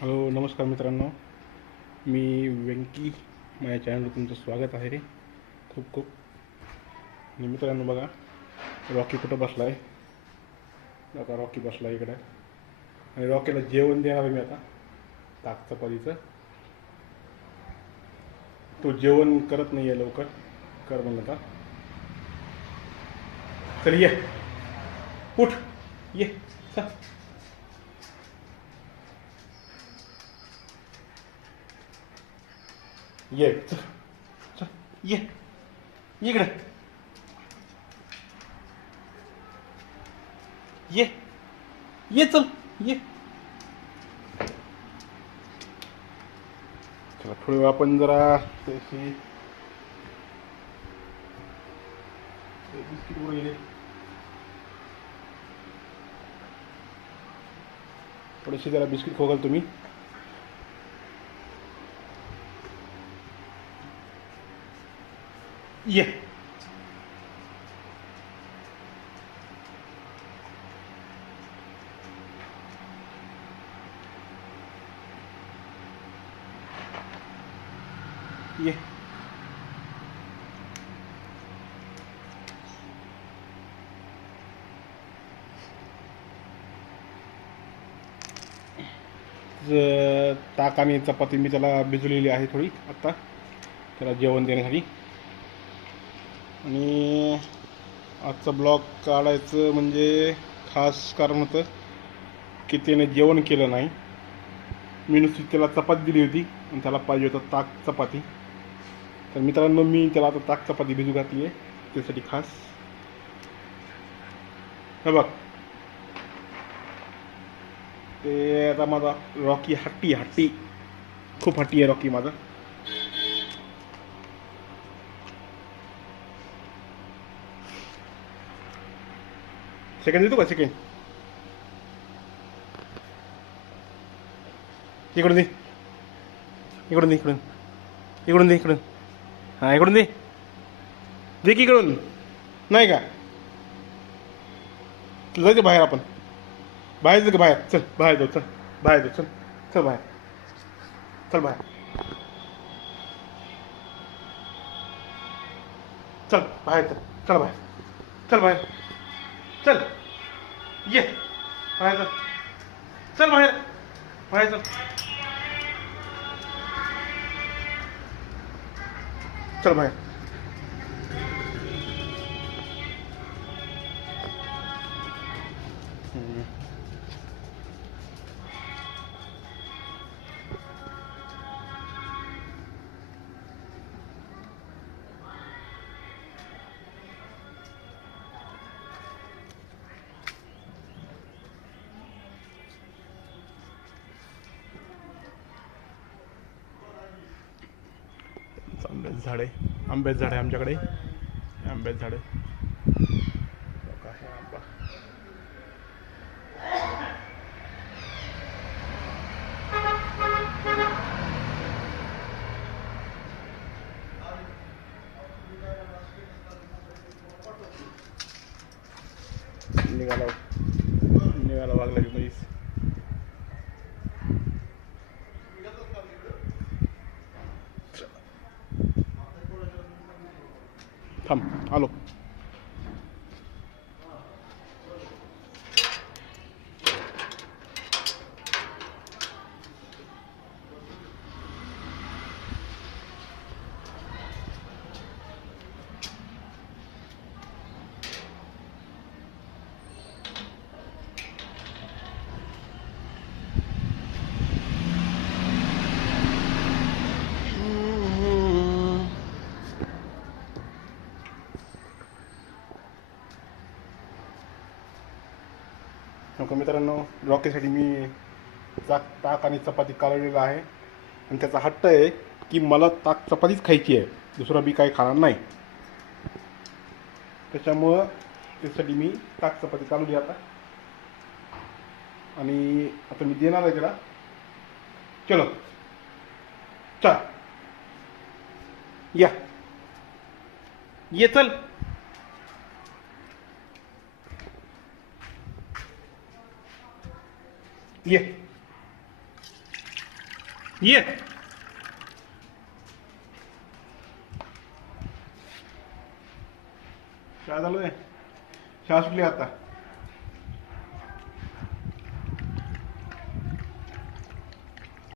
Hello नमस्कार मित्रांनो, मी व्यंकी. माझ्या चॅनलवर तुमचं स्वागत आहे. खूप खूप. आणि मित्रांनो बघा, रॉकी कुठं बसला आहे. आता रॉकी बसला आहे इकडं आणि रॉकीला जेवण देणार आहे मी आता, ताक चपातीचं. तो जेवण करत नाही आहे लवकर, कर म्हणलं आता. चल ये, उठ, ये चल. ये चल, चल ये, ये इकडे ये, ये चल ये. चला थोडी वेळ आपण जरा त्याशी बिस्किट वर गेले, थोडीशी जरा बिस्किट खाऊ घाल तुम्ही. ये ये. ताक आणि चपाती मी त्याला भिजवलेली आहे थोडी आत्ता, त्याला जेवण देण्यासाठी. आणि आजचा ब्लॉग काढायचं म्हणजे खास कारण होतं की त्याने जेवण केलं नाही. मी नुसती त्याला चपाती दिली होती आणि त्याला पाहिजे होतं ताक चपाती. तर मित्रांनो, मी त्याला आता ताक चपाती भिजू घातली आहे त्यासाठी खास. हे बघ, ते आता माझा रॉकी हट्टी हट्टी, खूप हट्टी आहे रॉकी माझा. सेकंड देतो का? सेकंड इकडून दे, इकडून दे, इकडून इकडून दे, इकडून. हां इकडून दे, दे की इकडून. नाही का? जायचं बाहेर, आपण बाहेर जाऊ का? बाहेर चल, बाहेर जाऊ, चल बाहेर जाऊ, चल चल बाहेर, चल बाहेर, चल बाहेर, चल चल बाहेर, चल बाहेर, चल ये बाहेर, चल चल बाहेर, बाहेर चल, चल बाहेर. आंब्याचं झाड आहे, आंब्याचं झाड आहे आमच्याकडे, आंब्याचं झाड आहे. आंबा निघाला, निघाला वागला की म्हैस. थांब आलो. नको मित्रांनो, रॉकीसाठी मी ताक आणि चपाती कालवलेला आहे आणि त्याचा हट्ट आहे की मला ताक चपातीच खायची आहे, दुसरं बी काही खाणार नाही. त्याच्यामुळं त्यासाठी मी ताक चपाती कालवली आता. आणि आता मी देणार आहे त्याला. चलो चल या, ये चल, ये ये काय झालं शाळा सुटली आता.